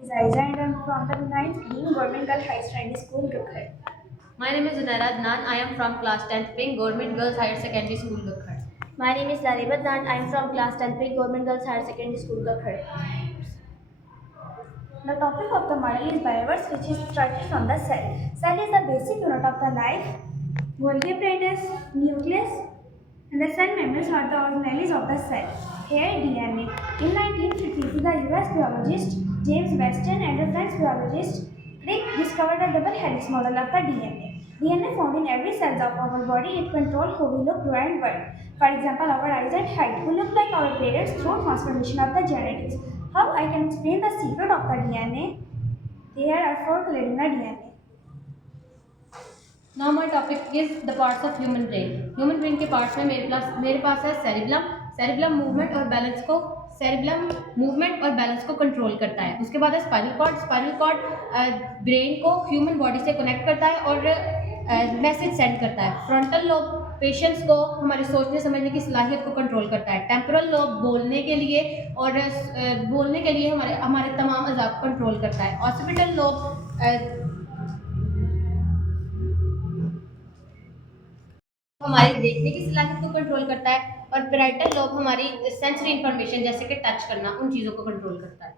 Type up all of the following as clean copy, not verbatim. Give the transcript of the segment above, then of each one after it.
Zaiza and I'm from the 9th Green Government Girls High Secondary School, Dukhar. My name is Zunaira Adnan. I am from class 10th Ping Government Girls Higher Secondary School, Gakhat. My name is Laribat and I am from class 10th Pre Government Girls Higher Secondary School, Gakhar. The topic of the model is bioverse, which is started from the cell. Cell is the basic unit of the life. Golgi apparatus, nucleus, and the cell members are the organelles of the cell. Here, DNA. In 1950s, the US biologist James Weston and a French biologist Crick discovered a double helix model of the DNA. DNA found in every cell of our body. It controls how we look, grow, and work. For example, our eyes and height. We look like our parents through transformation of the genetics. How I can explain the secret of the DNA? There are four colored in the DNA. Now my topic is the parts of human brain. Human brain के parts में मेरे पास है cerebellum. Cerebellum movement और balance को control करता है. उसके बाद है spinal cord. Spinal cord brain को human body से connect करता है और मैसेज सेंड करता है. फ्रंटल लोब पेशेंट्स को हमारे सोचने समझने की सलाहियत को कंट्रोल करता है. टेम्पोरल लोब बोलने के लिए और बोलने के लिए हमारे हमारे तमाम अज़ा को कंट्रोल करता है. ऑसिपिटल लोब हमारी देखने की सलाहियत को कंट्रोल करता है और पैराइटल लोब हमारी सेंसरी इंफॉर्मेशन जैसे कि टच करना उन चीज़ों को कंट्रोल करता है.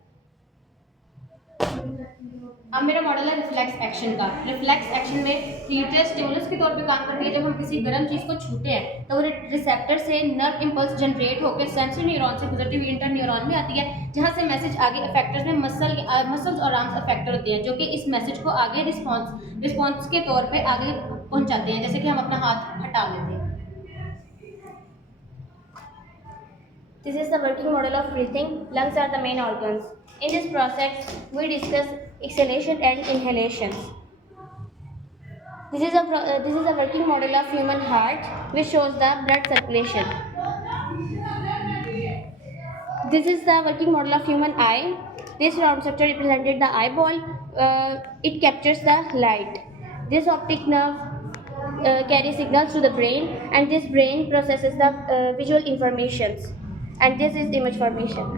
अब मेरा मॉडल है रिफ्लेक्स एक्शन का. रिफ्लेक्स एक्शन में थिएटर स्टिमुलस के तौर पे काम करती है. जब हम किसी गर्म चीज़ को छूते हैं तो वो रिसेप्टर से नर्व इंपल्स जनरेट होकर सेंसरी न्यूरॉन से गुजरती हुई इंटर न्यूरॉन में आती है, जहाँ से मैसेज आगे अफेक्टर्स में मसल्स और आर्म्स अफेक्टर होते हैं, जो कि इस मैसेज को आगे रिस्पॉन्स के तौर पे आगे पहुँचाते हैं, जैसे कि हम अपना हाथ हटा लेते हैं. This is the working model of breathing. Lungs are the main organs. In this process, we discuss exhalation and inhalation. This is a working model of human heart, which shows the blood circulation. This is the working model of human eye. This round structure represented the eyeball. It captures the light. This optic nerve carries signals to the brain, and this brain processes the visual informations. And this is image formation.